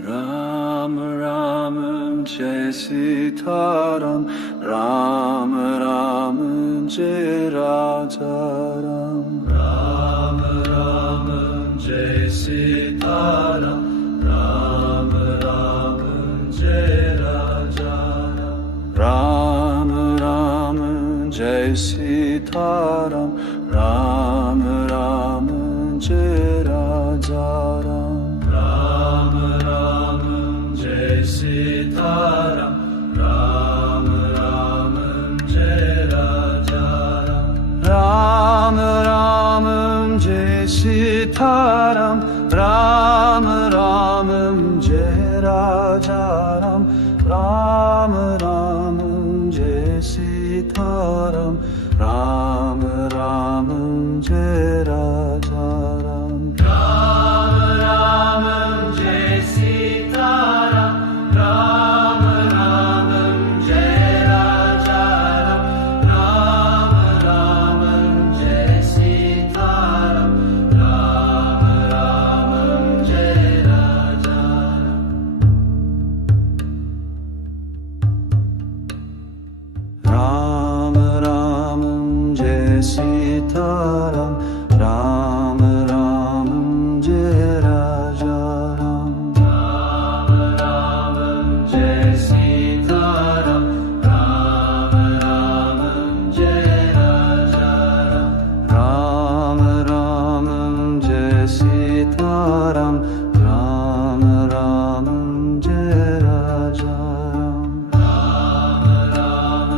राम राम जय सीताराम, राम राम जय राजा राम। राम राम जय सीताराम, राम राम जय राजा राम। राम राम जय सीताराम, राम राम जय राजा राम। राम राम जय सीताराम, राम राम जय राजा राम। राम राम जय सीताराम, राम राम जय राजा राम। राम राम जय सीताराम, राम राम जय राजा राम। राम राम जय सीताराम, राम राम जय राजा राम। राम राम जय सीताराम, राम राम जय राजा राम। राम राम जय सीताराम, राम राम जय राजा राम। राम राम जय सीताराम, राम राम जय राजा राम। राम राम जय सीताराम, राम राम जय राजा राम। राम राम जय सीताराम, राम राम जय राजा राम। राम राम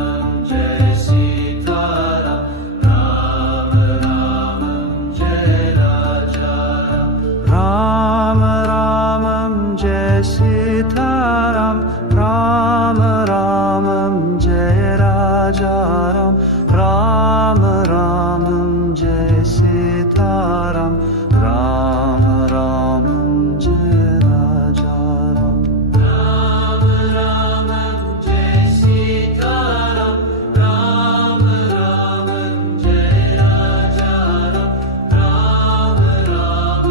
जय सीताराम, राम राम जय राजा राम। राम राम जय सीताराम, राम राम जय राजा राम। राम राम जय सीताराम, राम राम जय राजा राम। राम राम जय सीताराम, राम राम जय राजा राम राम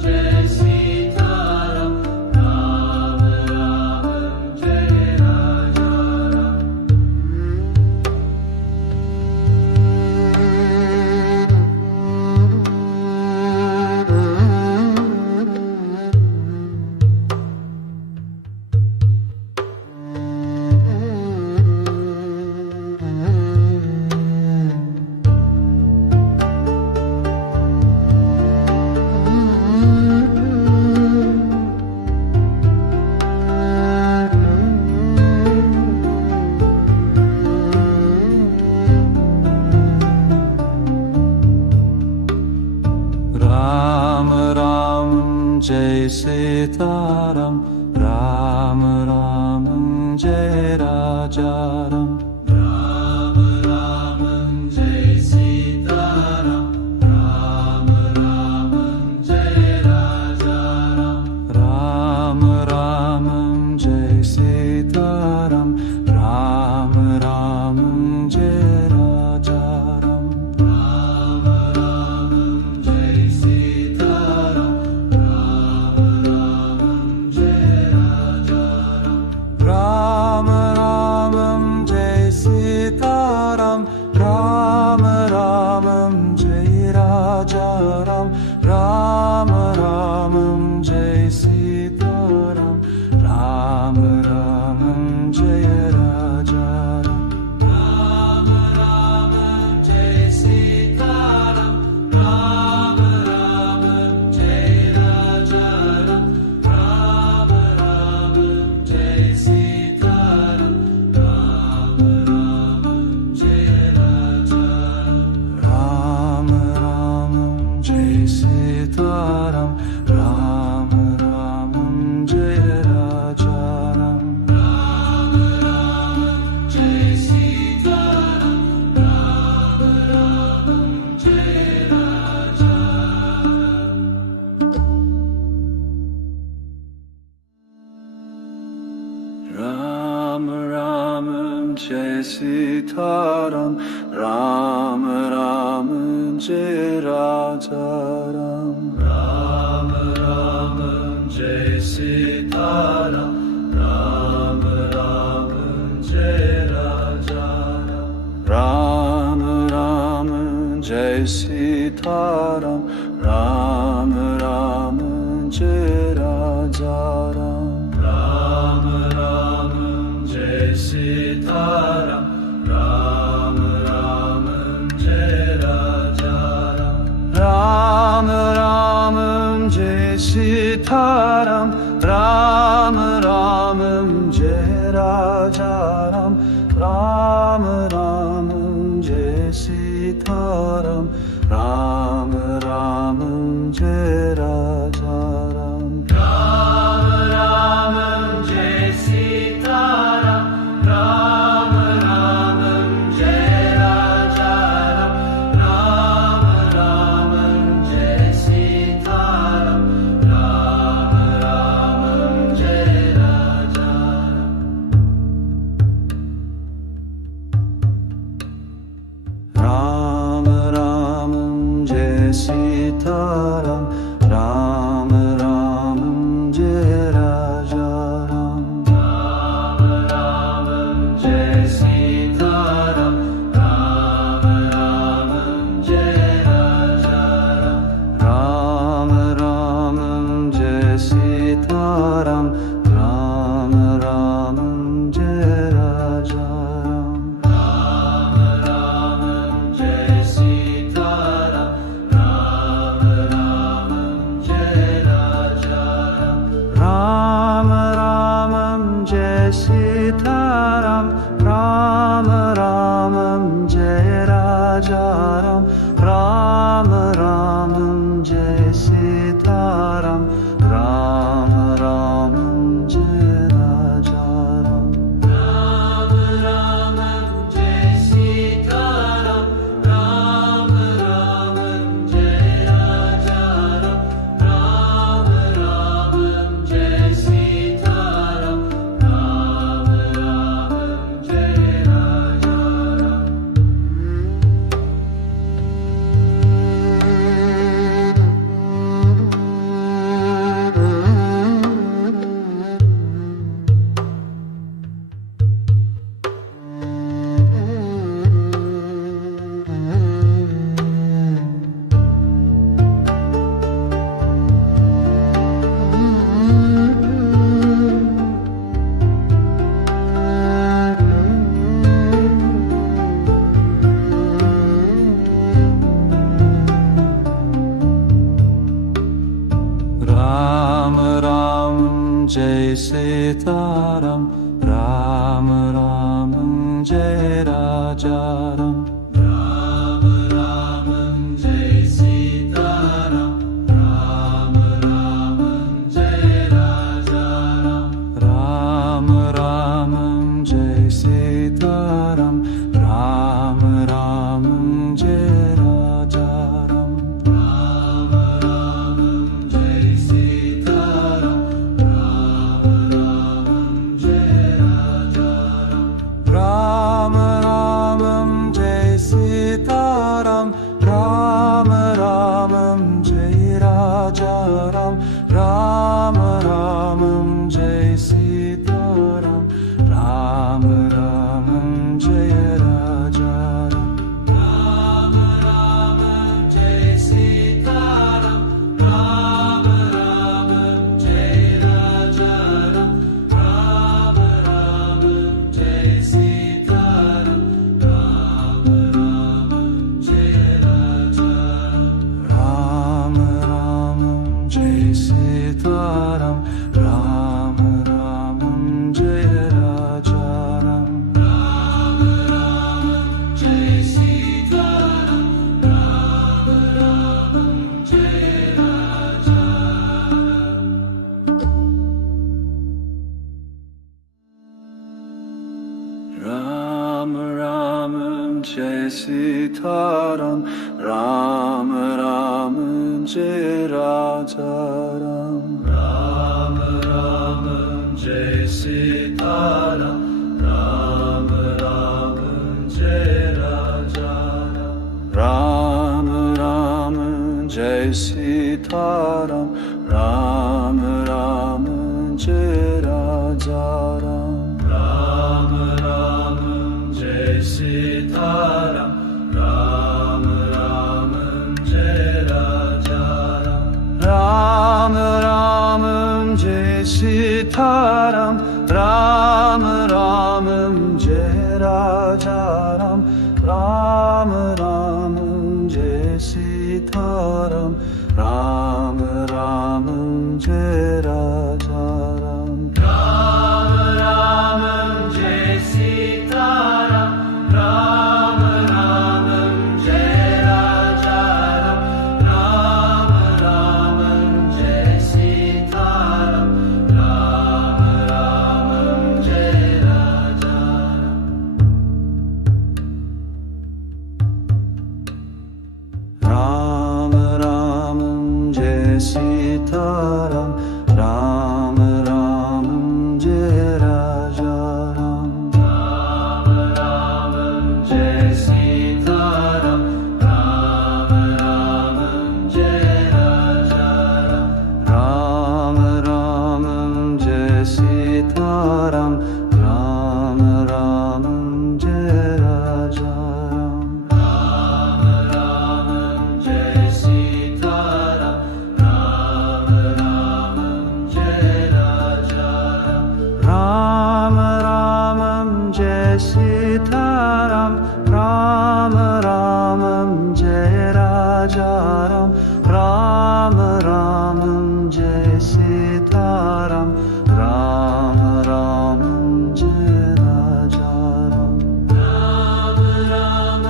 जय सीताराम, राम राम जय राजा राम। राम राम जय सीताराम, राम राम जय राजा राम। राम राम जय सीताराम, राम राम जय राजा राम। राम राम जय सीताराम, राम राम जय राजा राम। राम राम जय सीताराम, राम राम जय राजा राम। राम राम जय सीताराम, राम राम जय राजा राम। राम राम जय सीताराम, राम राम जय राजा राम। राम राम जय सीताराम, राम राम जय राजा राम। राम राम जय सीताराम, राम राम जय राजा राम। राम राम जय सीताराम, राम राम जय राजा राम। राम जय सीताराम, राम राम जय राजा राम। राम राम जय सीताराम। सीताराम राम राम जय राजा राम राम राम जय सीताराम राम राम जय राजा राम राम राम जय सीताराम राम राम जय राजा राम राम राम जय सीताराम राम राम जय राजा राम राम राम जय सीताराम राम राम जय राजा राम राम राम जय सीताराम राम राम जय राजा राम राम जय सीताराम राम राम जय राजा राम राम राम जय सीताराम राम राम जय राजा राम राम जय सीताराम राम राम जय राजा राम राम जय सीताराम राम राम जय राजा राम राम जय सीताराम राम राम जय राजा राम राम जय सीताराम राम राम जय राजा राम राम जय सीताराम राम राम जय राजा राम राम जय सीताराम राम राम जय राजा राम राम जय सीताराम राम राम जय राजा राम राम राम जय सीताराम राम राम जय राजा राम राम जय सीताराम राम राम जय राजा राम राम जय सीताराम राम राम जय राजा राम राम जय सीताराम राम राम जय राजा राम राम जय सीताराम राम राम जय राजा राम राम जय सीताराम राम राम जय राजा राम राम जय सीताराम राम राम जय राजा राम राम जय सीताराम राम राम जय राजा राम राम जय सीताराम राम राम जय राजा राम राम जय सीताराम राम राम जय राजा राम राम राम जय सीताराम राम राम जय राजा राम राम जय सीताराम राम राम जय राजा राम राम जय सीताराम राम राम सीताराम राम राम जय राजा राम राम राम जय सीताराम राम राम जय राजा राम राम राम जय सीताराम राम राम जय राजा राम राम राम जय सीताराम राम राम जय राजा राम राम जय सीताराम राम राम जय राजा राम राम राम जय सीताराम राम राम जय राजा राम राम जय सीताराम राम राम जय राजा राम राम जय सीताराम राम राम जय राजा राम राम जय सीताराम राम राम जय राजा राम राम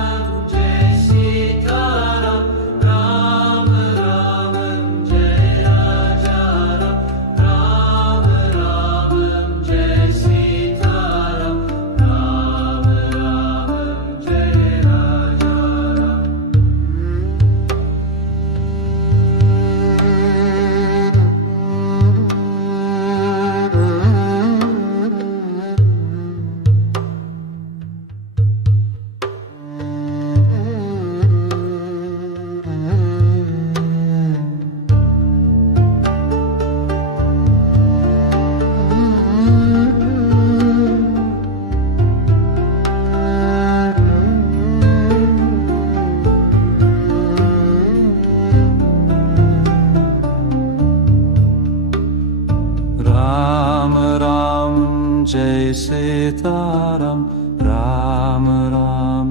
जय सीताराम राम राम जय राजा राम राम जय सीताराम राम राम जय राजा राम राम जय सीताराम राम राम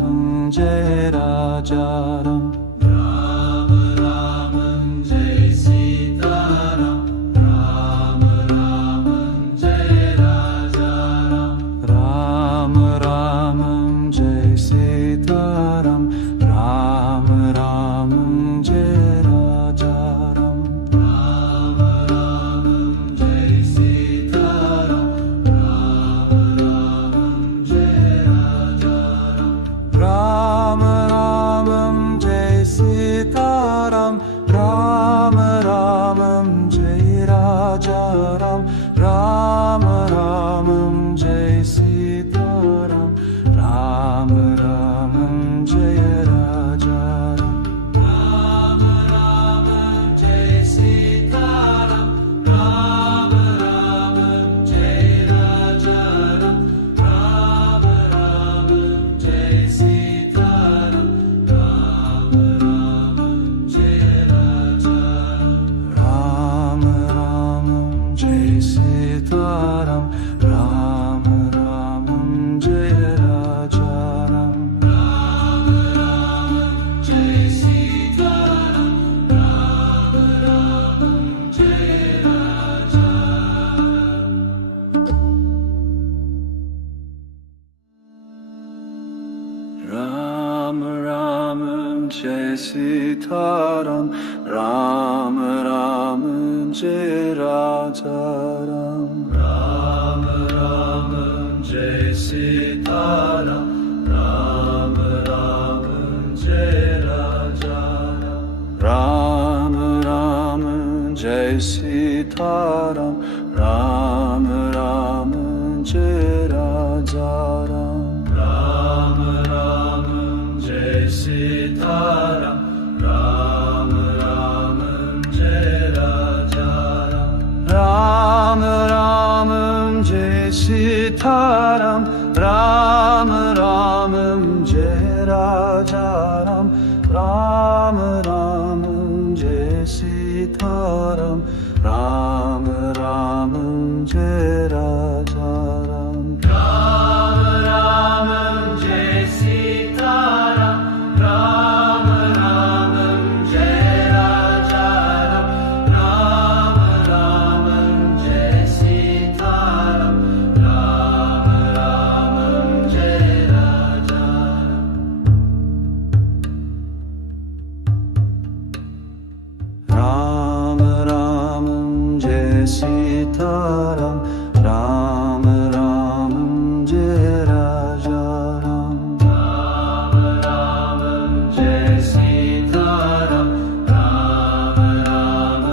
जय राजा राम राम जय सीताराम राम राम जय राजा राम राम राम जय सीताराम राम राम जय राजा राम राम जय सीताराम राम राम जय राजा राम राम जय सीताराम राम राम जय राजा राम राम जय सीताराम राम राम जय राजा राम राम जय सीताराम राम राम जय राजा राम राम जय सीताराम राम राम जय राजा राम राम जय सीताराम राम राम जय राजा राम राम जय सीताराम राम राम जय राजा राम राम जय सीताराम राम राम जय राजा राम राम जय सीताराम राम राम जय राजा राम राम राम जय सीताराम राम राम जय राजा राम राम जय सीताराम राम राम जय राजा राम राम जय सीताराम राम राम जय राजा राम राम जय सीताराम राम राम जय राजा राम राम जय Sitaram Ram Ram Jai Raja Ram. Ram Ram Jai Sita Ram. Ram Ram Jai Raja Ram. Ram Ram Jai Sita Ram. Ram Ram Jai Raja Ram. Ram Ram Jai Sita Ram. Ram Ram Jai Raja Ram. Ram Ram Jai Sita Ram. Ram Ram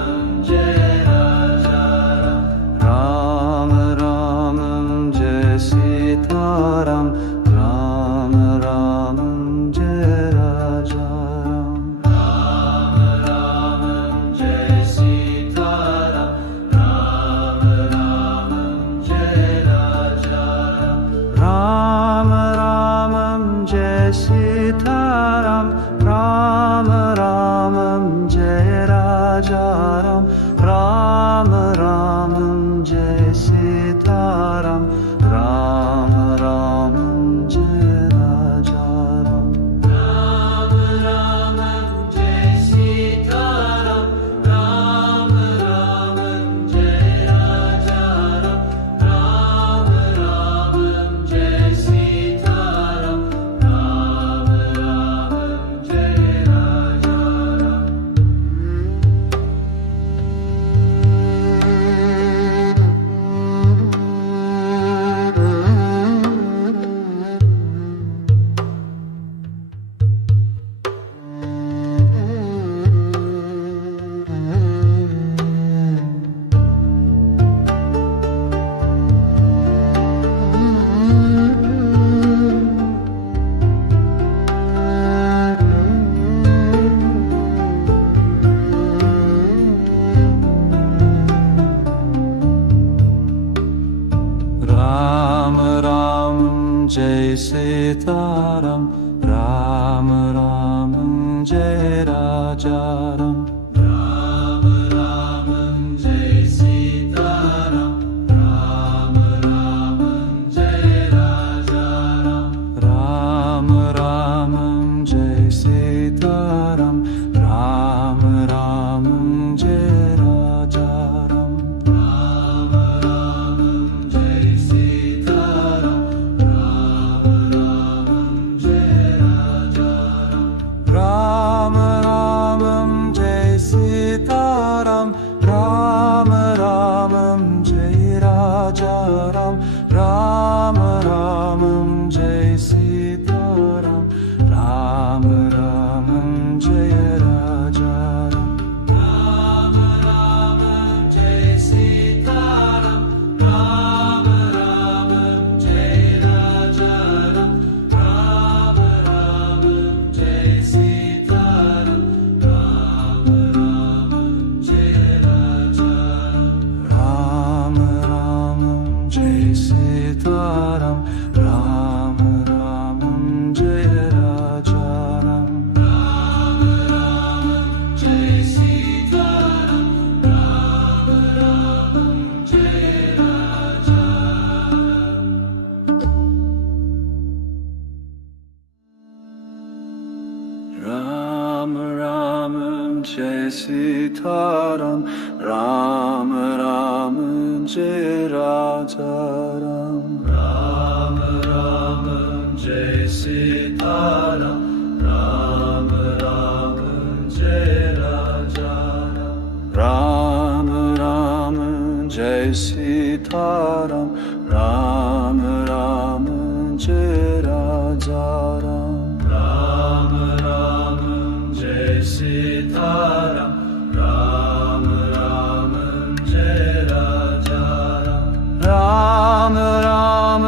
Jai Raja Ram. Ram Ram Jai Sita Ram. Ram Ram Jai Raja Ram. Ram Ram Jai Sita Ram. Ram Ram Jai Raja Ram. Ram Ram Jai Sita Ram. Ram Ram Jai Raja Ram. Ram Ram Jai Sita Ram. Ram Ram Jai Raja Ram. Ram Ram Jai Sita Ram. Ram Ram Jai Raja Ram. Ram Ram Jai Sita Ram. Ram Ram Jai Raja Ram. Ram Ram Jai Sita Ram. Ram Ram Jai Raja Ram. Ram Ram Jai Sita Ram. Ram Ram Jai Raja Ram. Ram Ram Jai Sita Ram. Ram Ram Jai Raja Ram. Ram Ram Jai Sita Ram. Ram Ram Jai Raja Ram. Ram Ram Jai Sita Ram. Ram Ram Jai Raja Ram. Ram Ram Jai Sita Ram. Ram Ram Jai Raja Ram. Ram Ram Jai Sita Ram. Ram Ram Jai Raja Ram. Ram Ram Jai Sita Ram. Ram Ram Jai Raja Ram. Ram Ram Jai Sita Ram. Ram Ram Jai Raja Ram. Ram Ram Jai Sita Ram. Ram Ram Jai Raja Ram Ram Jai Sita Ram. Ram Ram Jai Raja Ram. Ram Ram Jai Sita Ram. Ram Ram Jai Raja Ram. Ram Ram Jai Sita Ram. Ram Ram Jai Raja Ram. Ram Ram Jai Sita Ram. Ram Ram Jai Raja Ram. Ram Ram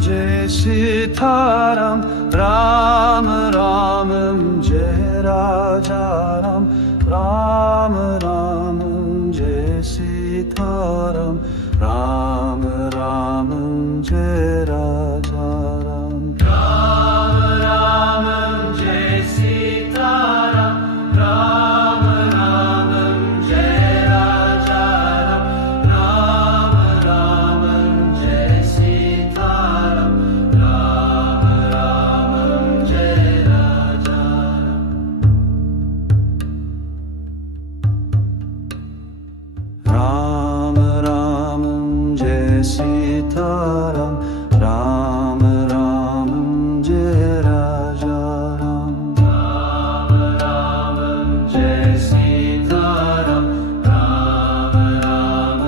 Jai Sita Ram. Ram Ram Jai Raja Ram. Ram Ram Jai Sita Ram. Ram Ram Jai Raja Ram. Ram Ram Jai Sita Ram. Ram Ram Jai Raja Ram. Ram Ram Sitaram Ram Ram जय राजा राम राम जय सीताराम राम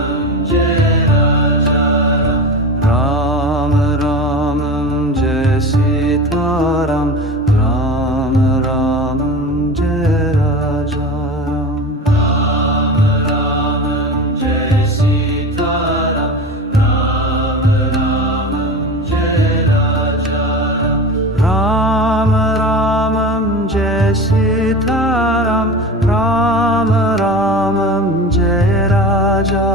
जय राजा राम राम जय सीताराम राम राम जय राजा राम राम जय सीताराम राम जय राजा राम राम जय सीताराम राम राम जय राजा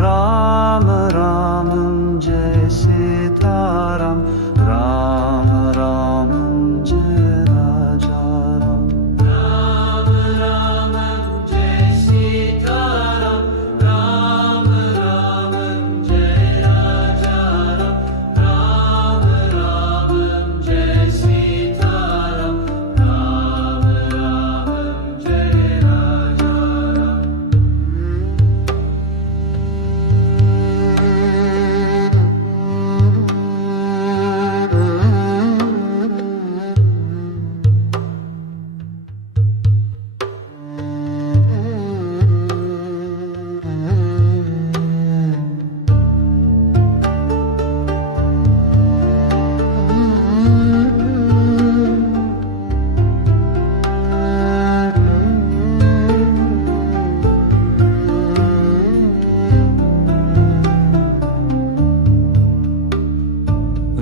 राम राम जय सीताराम राम राम जय राजा राम जय सीताराम राम जय राजा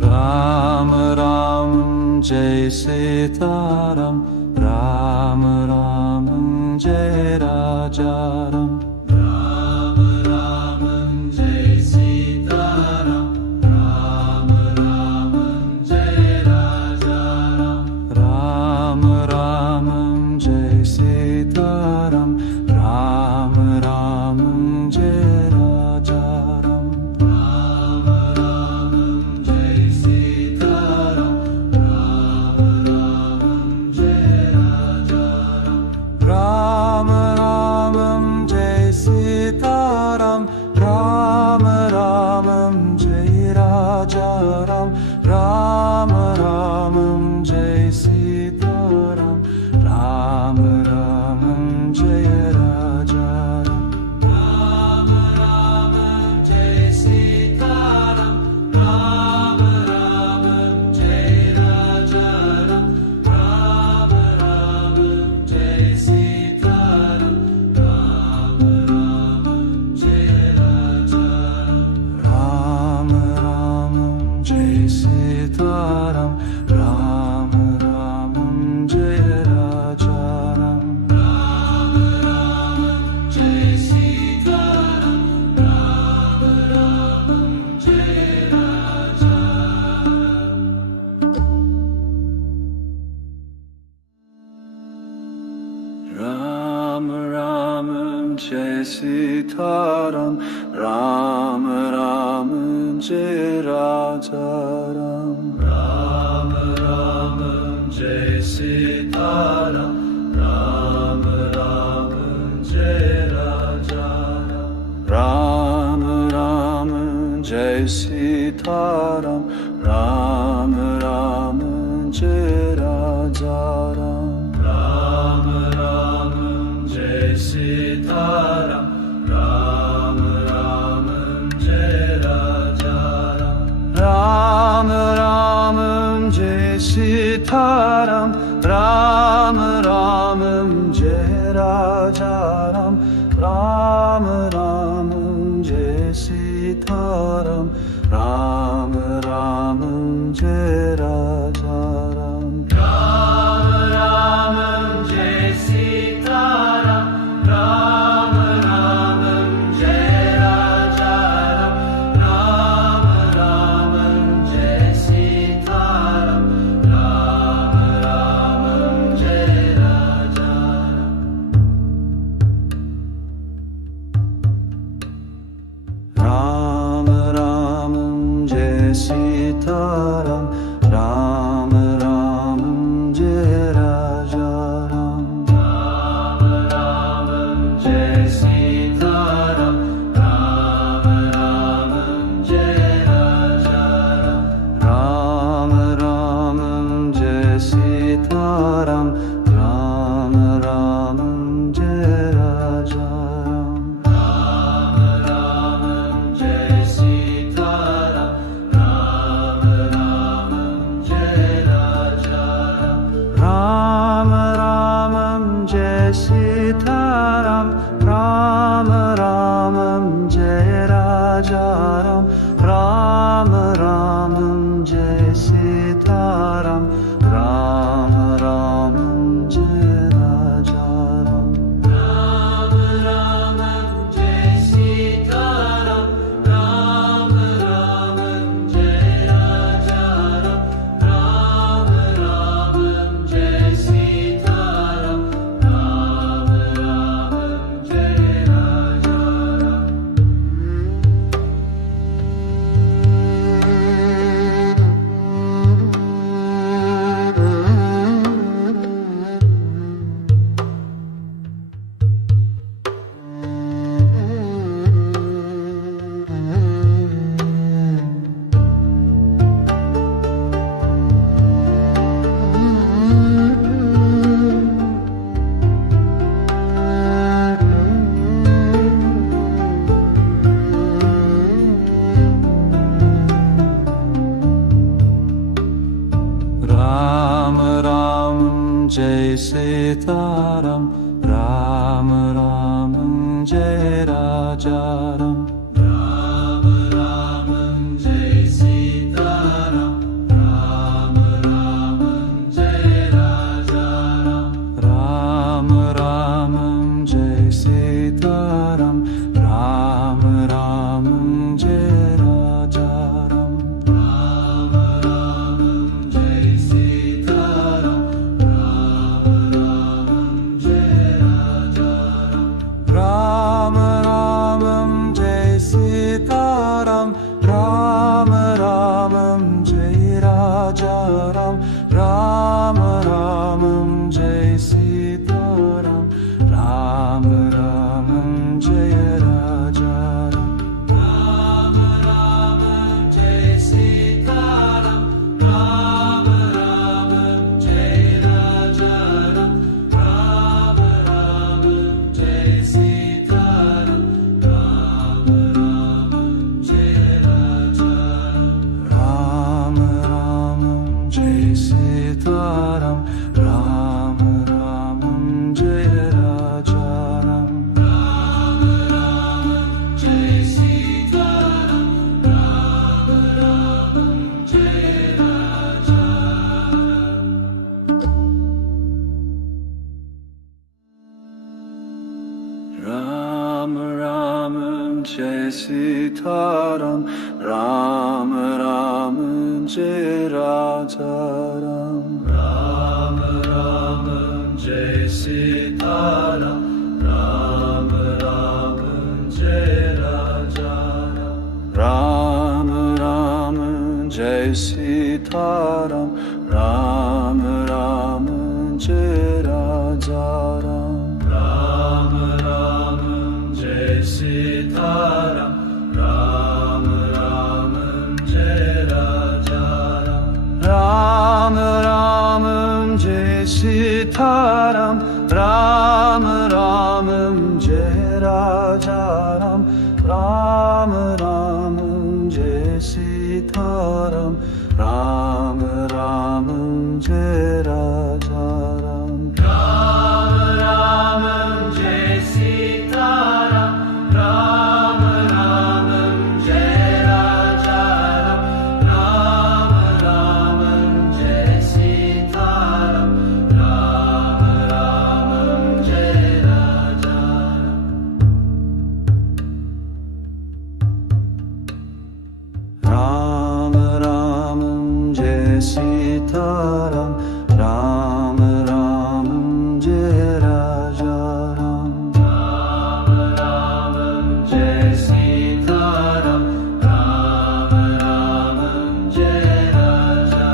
राम जय सीताराम राम जय राजा राम राम जय सीताराम राम राम जय राजा राम जय सीताराम राम जय राजा राम राम जय सीताराम राम राम जय राजा राम जय सीताराम राम जय राजा राम राम जय सीताराम राम राम जय राजा राम राम जय सीताराम राम राम जय राजा राम जय सीताराम राम जय राजा राम जय सीताराम राम जय राजा राम राम जय सीताराम राम राम जय राजा जय सीताराम राम जय राजा राम राम जय सीताराम राम राम जय राजा राम जय सीताराम राम जय राजा राम राम जय सीताराम राम राम जय राजा राम जय सीताराम राम जय राजा राम राम जय सीताराम राम राम जय राजा राम राम जय सीताराम राम राम जय राजा राम जय सीताराम राम जय राजा राम जय सीताराम राम जय राजा राम राम जय सीताराम राम सीताराम राम राम जय राजा राम राम राम जय सीताराम राम राम जय राजा राम राम राम जय सीताराम राम राम जय राजा राम राम राम जय सीताराम राम राम जय राजा राम राम जय सीताराम राम राम जय राजा राम राम राम जय सीताराम राम राम जय राजा राम राम राम जय सीताराम राम राम जय राजा राम राम जय सीताराम राम राम जय राजा राम राम जय सीताराम राम राम जय राजा राम राम राम जय सीताराम राम राम जय राजा राम राम जय सीताराम राम राम जय राजा राम राम राम जय सीताराम राम राम जय राजा राम राम जय सीताराम राम राम जय राजा राम राम राम जय सीताराम राम राम जय राजा राम राम जय सीताराम राम राम जय राजा राम राम राम जय सीताराम राम राम जय राजा राम राम राम जय सीताराम राम राम जय राजा राम राम जय सीताराम राम राम जय राजा राम राम जय सीताराम राम राम जय राजा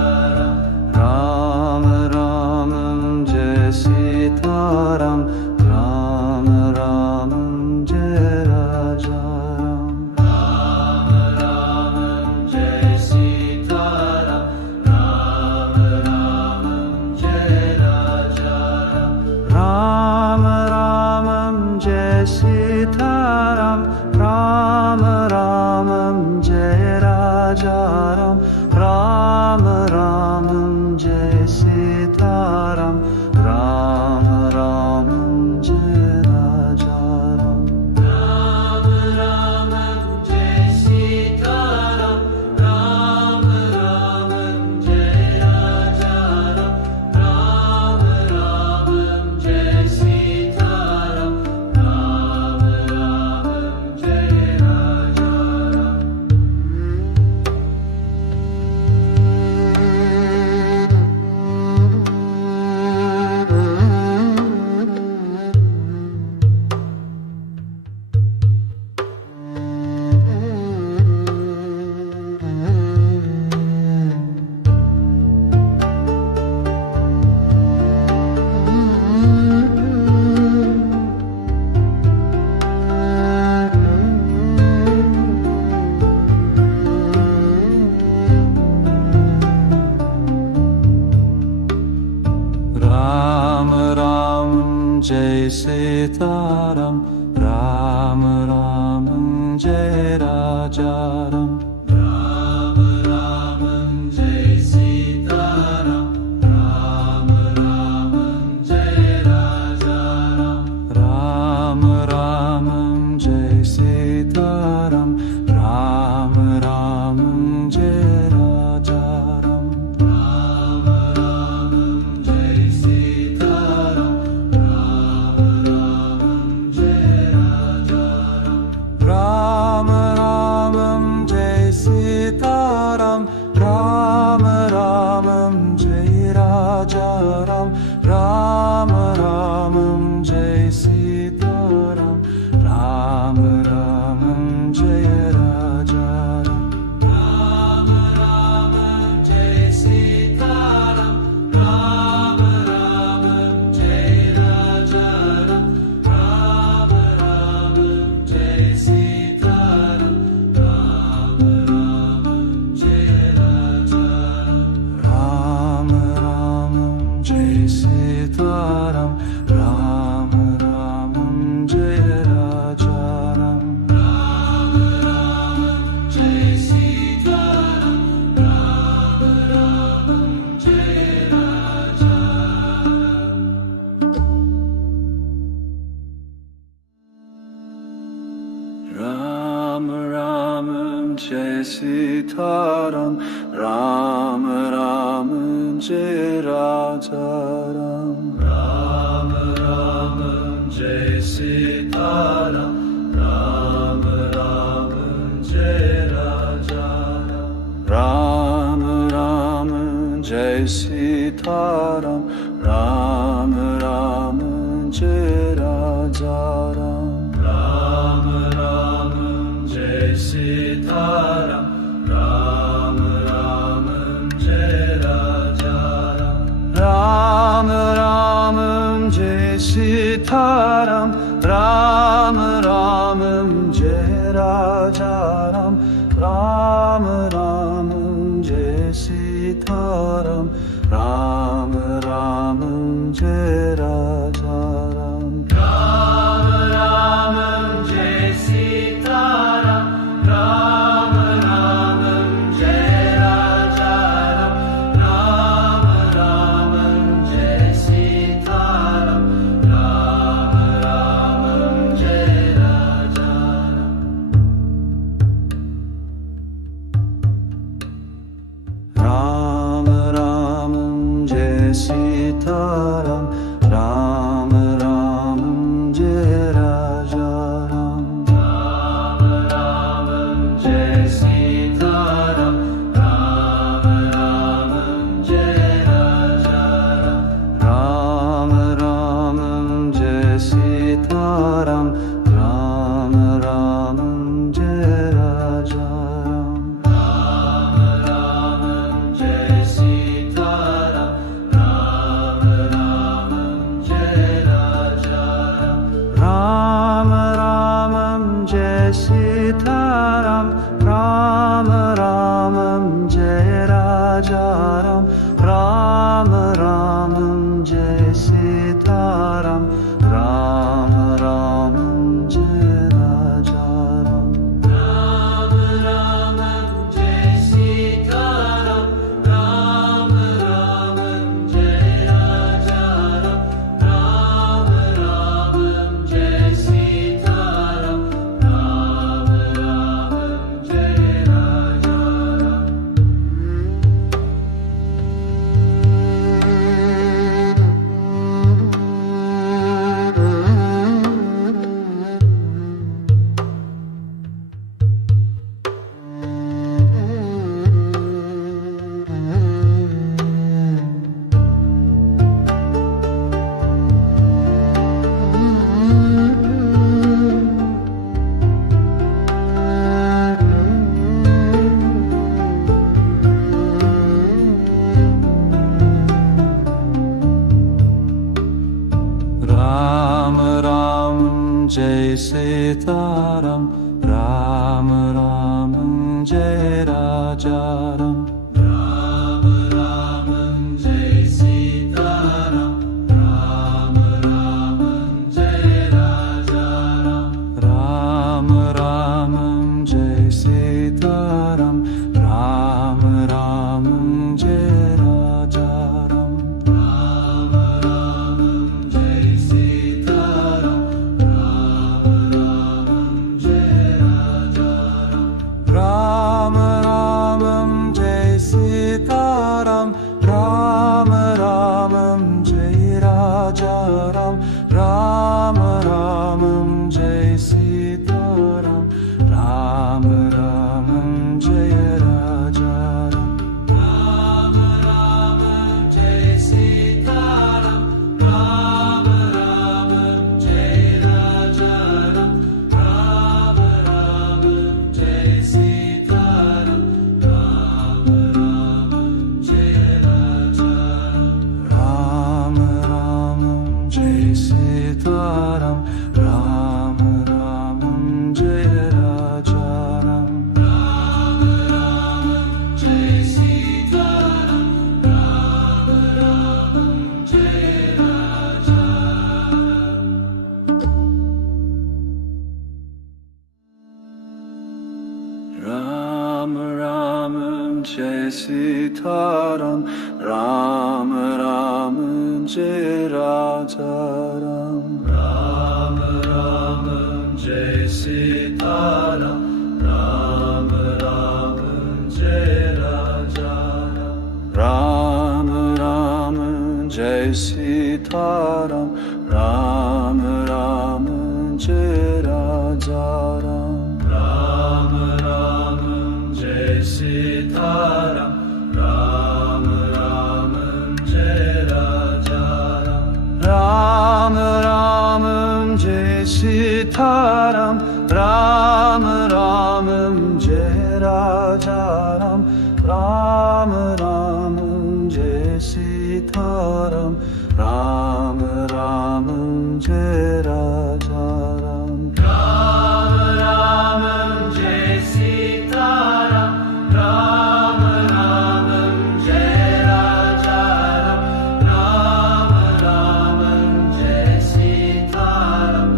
राम राम राम जय सीताराम राम राम जय राजा राम राम जय सीताराम राम राम जय राजा राम राम राम जय सीताराम राम राम जय राजा राम राम जय सीताराम राम राम जय राजा राम राम राम जय सीताराम राम राम जय राजा राम राम राम जय सीताराम राम राम जय राजा राम राम जय सीताराम राम राम जय राजा राम राम जय सीताराम राम राम जय राजा राम राम राम जय सीताराम राम राम जय Sitaram, Ram Ram Jai Rajaram, Ram Ram Jai Sitaram, Ram Ram Jai Rajaram, Ram Ram Jai Sitaram, Ram Ram Jai Rajaram, Ram Ram Jai Sitaram, Ram Ram Jai Rajaram, Ram Ram Jai Sitaram, Ram Ram Jai Rajaram, Ram Ram Jai Sitaram, Ram Ram Jai Rajaram, Ram Ram Jai Sitaram, Ram Ram Jai Rajaram, Ram Ram Jai Sitaram, Ram Ram Jai Rajaram, Ram Ram Jai Sitaram, Ram Ram Jai Rajaram, Ram Ram Jai Sitaram, Ram Ram Jai Rajaram, Ram Ram Jai Sitaram, Ram Ram Jai Rajaram, Ram Ram Jai Sitaram, Ram Ram Jai Rajaram, Ram Ram Jai Sitaram, Ram Ram Jai Rajaram, Ram Ram Jai Sitaram, Ram Ram Jai Rajaram, Ram Ram Jai Sitaram, Ram Ram Jai Rajaram, Ram Ram Jai Sitaram, Ram Ram Jai Rajaram. Ram Ram Jai Sitaram, Ram Ram Jai Rajaram, Ram Ram Jai Sitaram, Ram Ram Jai Rajaram, Ram Ram Jai Sitaram, Ram Ram Jai Rajaram, Ram Ram Jai Sitaram, Ram Ram Jai Rajaram, Ram Ram Jai Sitaram, Ram Ram Jai Rajaram, Ram Ram Jai Sitaram, Ram Ram Jai Rajaram, Ram Ram Jai Sitaram, Ram Ram Jai Rajaram, Ram Ram Jai Sitaram, Ram Ram Jai Rajaram, Ram Ram Jai Sitaram, Ram Ram Jai Rajaram, Ram Ram Jai Sitaram, Ram Ram Jai Rajaram. Ram Ram Jai Sitaram, Ram Ram Jai Rajaram, Ram Ram Jai Sitaram, Ram Ram Sitaram Ram Ram जय राजा राम राम राम जय सीताराम राम राम जय राजा राम राम राम जय सीताराम राम राम जय राजा राम राम राम जय सीताराम राम राम जय राजा राम राम राम जय सीताराम राम राम जय राजा राम राम जय सीताराम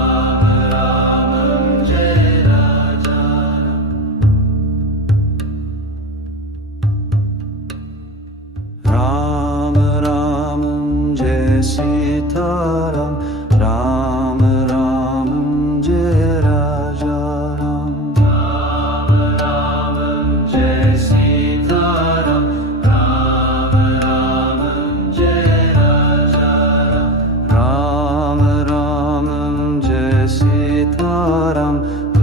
राम राम जय राजा राम राम जय सीताराम राम राम जय राजा राम राम राम जय सीताराम राम राम जय राजा राम राम जय सीताराम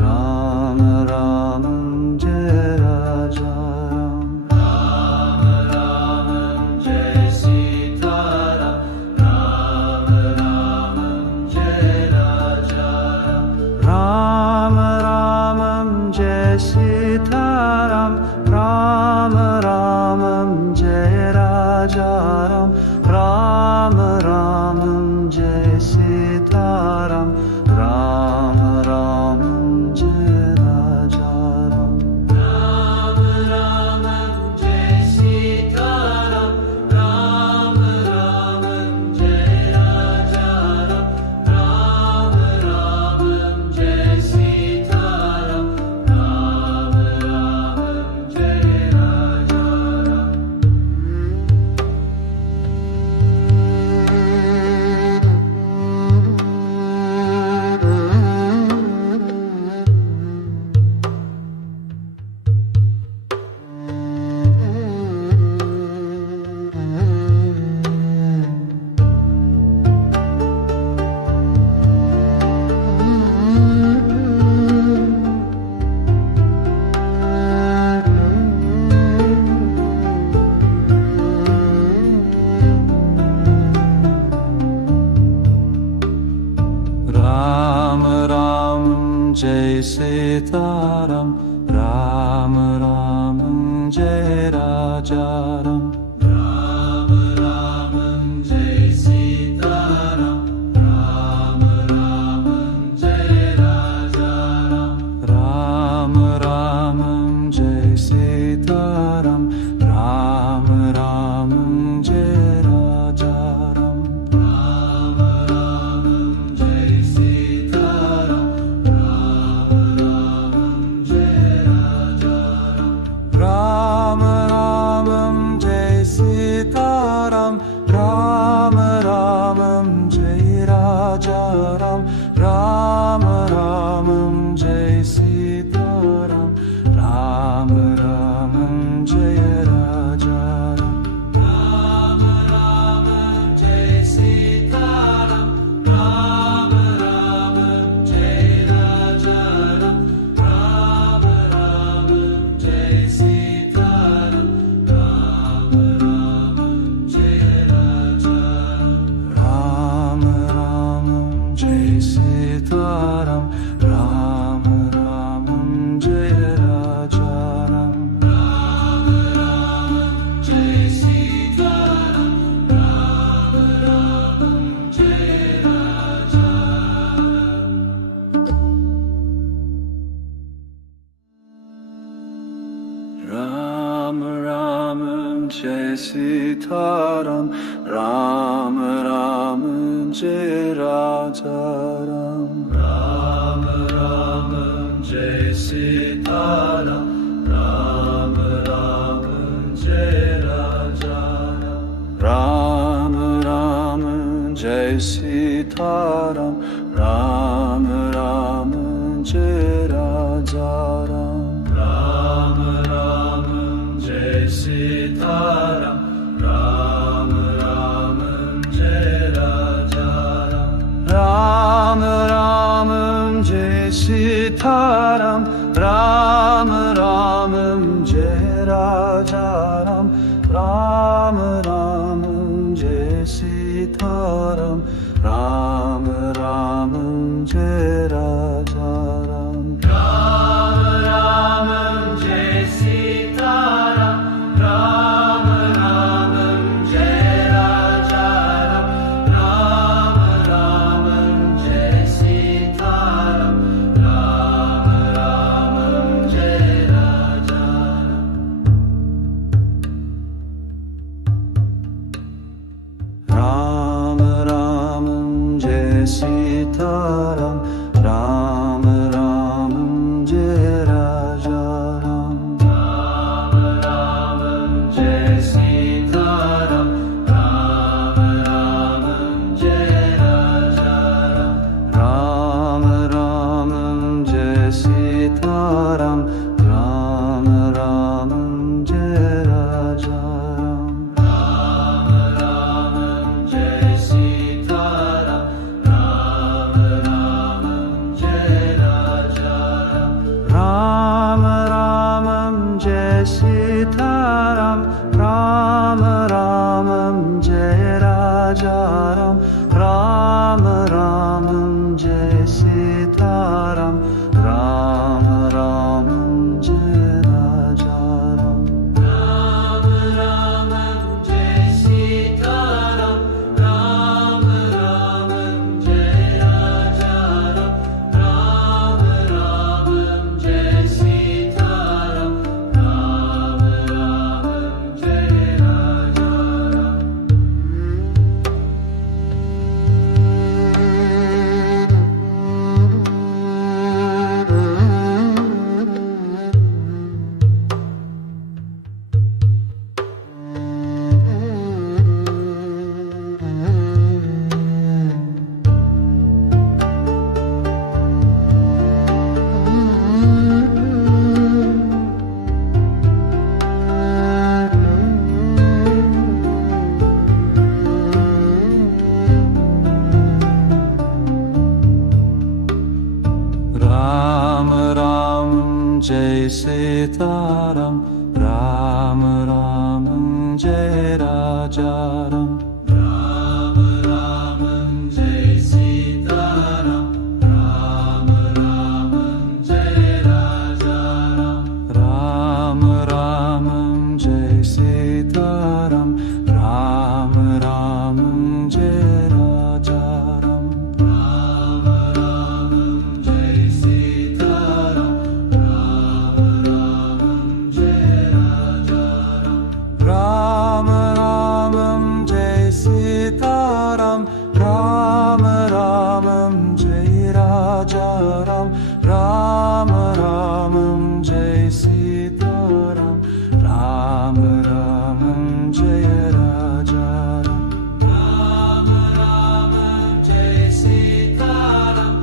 राम राम जय राजा राम राम राम जय सीताराम राम राम जय राजा राम राम जय सीताराम राम राम जय राजा राम राम राम जय सीताराम राम राम जय राजा राम राम राम जय सीताराम राम राम जय राजा राम राम जय सीताराम राम राम जय राजा राम राम जय सीताराम राम राम जय राजा राम राम राम जय सीताराम राम राम जय राजा राम राम जय सीताराम राम राम जय राजा राम राम राम जय सीताराम राम राम जय राजा राम राम जय सीताराम राम राम जय राजा राम राम राम जय सीताराम राम राम जय राजा राम राम राम जय सीताराम राम राम जय राजा राम राम जय सीताराम राम राम जय राजा राम राम जय सीताराम राम राम जय राजा राम राम राम जय सीताराम राम राम जय राजा राम राम जय सीताराम राम राम जय राजा राम राम राम जय सीताराम राम राम जय राजा राम राम जय सीताराम राम राम जय राजा राम राम राम जय सीताराम राम राम जय Jai Raja Ram. Ram Ram Jai Sita Ram. Ram Ram Jai Raja Ram. Ram Ram Jai Sita Ram. Ram Ram Jai Raja Ram. Ram Ram Jai Sita Ram. Ram Ram Jai Raja Ram. Ram Ram Jai Sita Ram. Ram Ram Jai Raja Ram. Ram Ram Jai Sita Ram. Ram Ram Jai Raja Ram. Ram Ram Jai Sita Ram. Ram Ram Jai Raja Ram. Ram Ram Jai Sita Ram. Ram Ram Jai Raja Ram. Ram Ram Jai Sita Ram. Ram Ram Jai Raja Ram. Ram Ram Jai Sita Ram. Ram Ram Jai Raja Ram. Ram Ram Jai Sita Ram. Ram Ram Jai Raja Ram. Ram Ram Jai Sita Ram. Ram Ram Jai Raja Ram. Ram Ram Jai Sita Ram. Ram Ram Jai Raja Ram. Ram Ram Jai Sita Ram. Ram Ram Jai Raja Ram. Ram Ram Jai Sita Ram.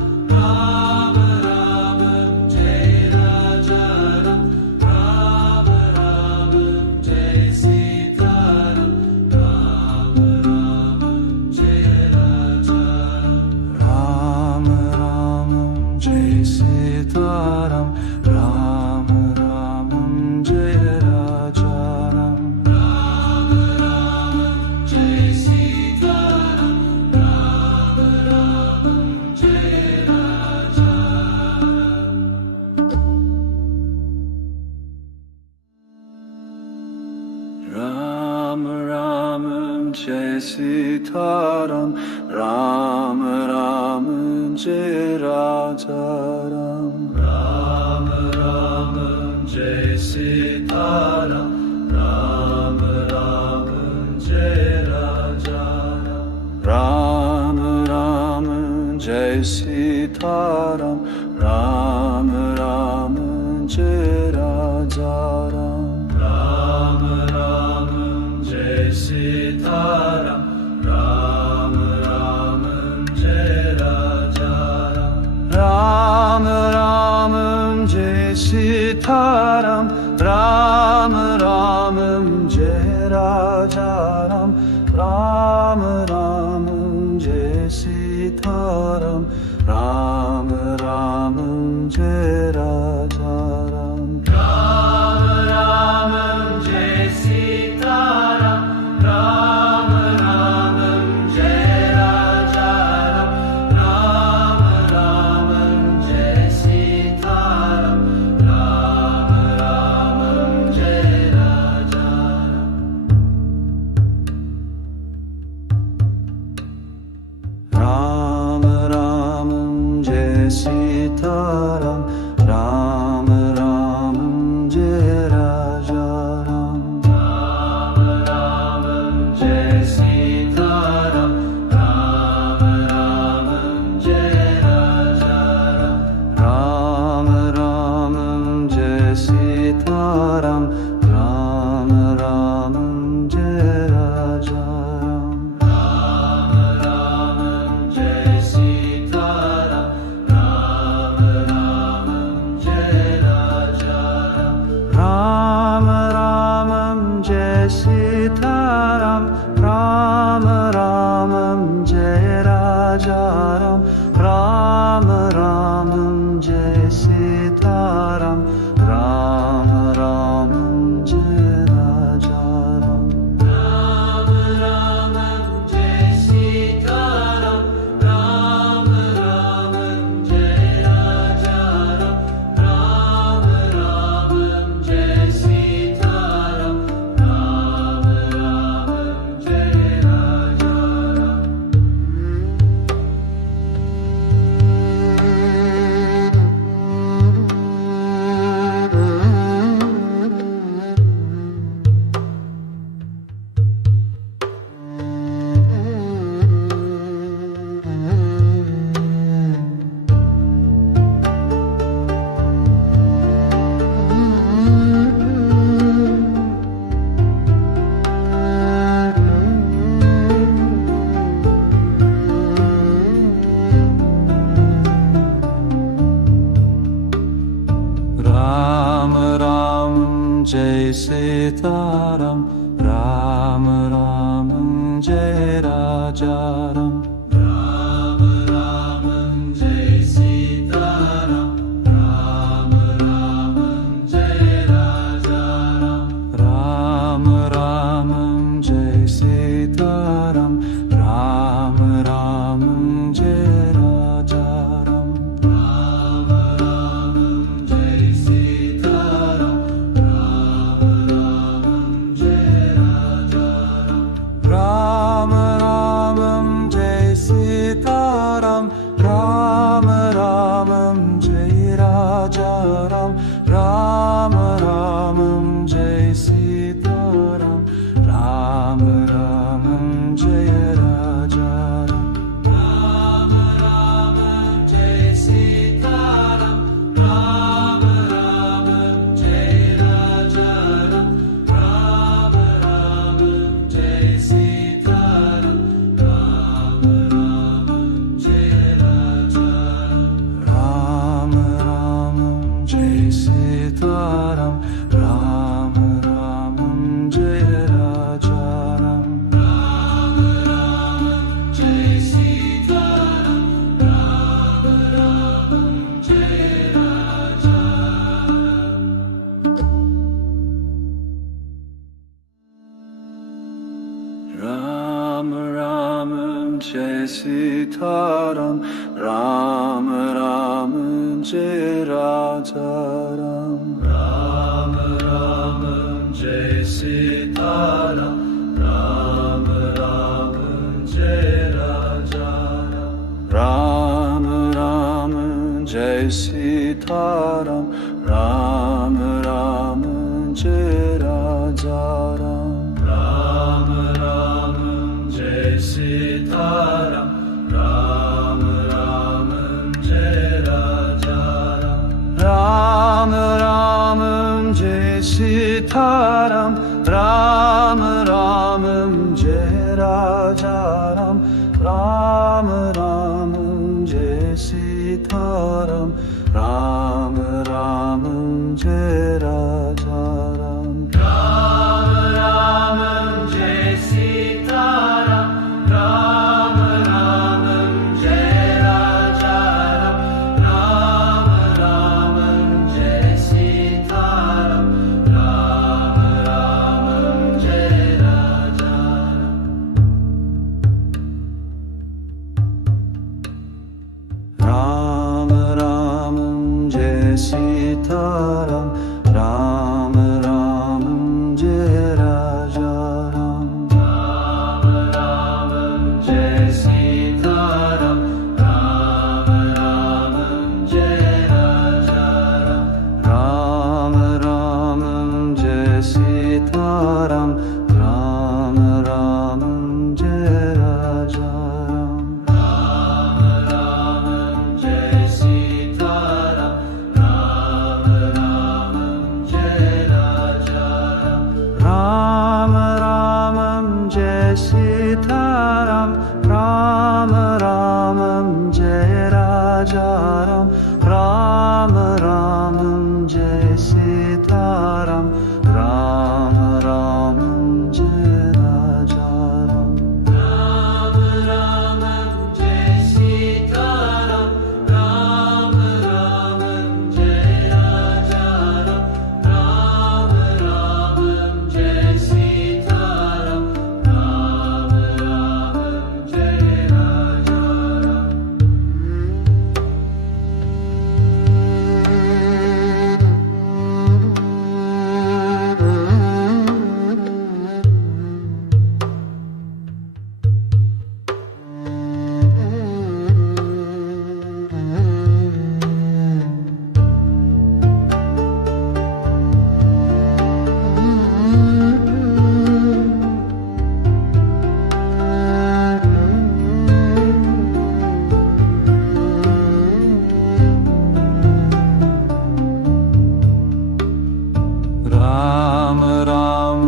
Ram Ram Jai Raja Ram. Ram Ram Jai Sita Ram. Ram Ram Jai Raja Ram. Ram Ram Jai Sita Ram. Ram Ram Jai Raja Ram. Ram Ram Jai Sita Ram. Ram Ram Jai Raja Ram. Ram Ram Jai Sita Ram. Ram Ram Jai Raja Ram. Ram Ram Jai Sita Ram. Ram Ram Jai Raja Ram. Ram Ram Jai Sita Ram. Ram Ram Jai Raja Ram. Ram Ram Jai Sita Ram. Ram Ram Jai Raja Ram. Ram Ram Jai Sita Ram. Ram Ram Jai Raja Ram. Ram Ram Jai Sita Ram. Ram Ram Jai Raja Ram. Ram Ram Jai Sita Ram. Ram Ram Jai Raja Ram. Ram Ram Jai Sita Ram. Ram Ram Jai Raja Ram. Ram Ram Jai Sita Ram. Ram Sitaram Ram रामं जय राजा राम राम रामं जय सीताराम राम रामं जय राजा राम राम रामं जय सीताराम राम रामं जय राजा राम रामं जय सीताराम राम रामं जय राजा राम राम जय सीताराम राम रामं जय राजा राम राम रामं जय सीताराम राम रामं जय राजा राम रामं जय सीताराम राम रामं जय राजा राम राम रामं जय सीताराम राम रामं जय राजा राम रामं जय सीताराम राम रामं जय राजा राम राम रामं जय सीताराम राम रामं जय राजा राम राम रामं जय सीताराम राम रामं जय राजा राम रामं जय सीताराम राम रामं जय राजा राम रामं जय सीताराम राम रामं जय राजा राम राम रामं जय सीताराम राम रामं जय राजा राम रामं जय सीताराम राम रामं जय राजा राम राम रामं जय सीताराम राम रामं जय राजा राम रामं जय सीताराम राम रामं जय राजा राम राम रामं जय सीताराम राम रामं जय राजा राम रामं जय सीताराम राम रामं जय राजा राम राम रामं जय सीताराम राम रामं जय राजा राम राम रामं जय सीताराम राम रामं जय राजा राम रामं जय सीताराम राम रामं जय राजा राम रामं जय सीताराम राम राम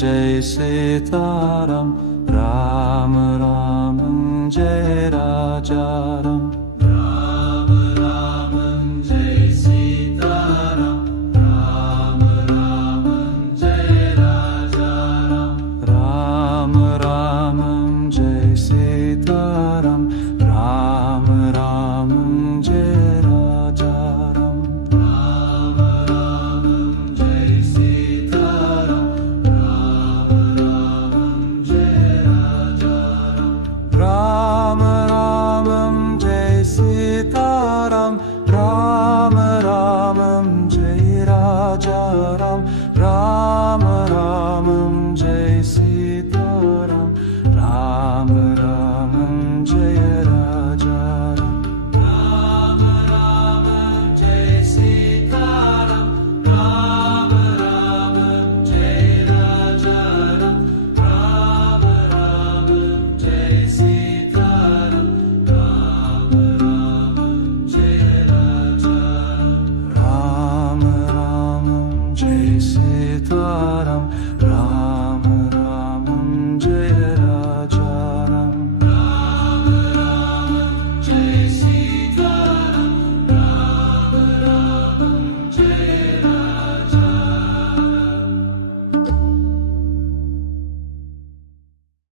जय सीताराम राम राम जय राजा राम राम राम जय सीताराम राम राम जय राजा राम राम राम जय सीताराम राम राम जय राजा राम राम राम जय सीताराम राम राम जय राजा राम राम जय सीताराम राम राम जय राजा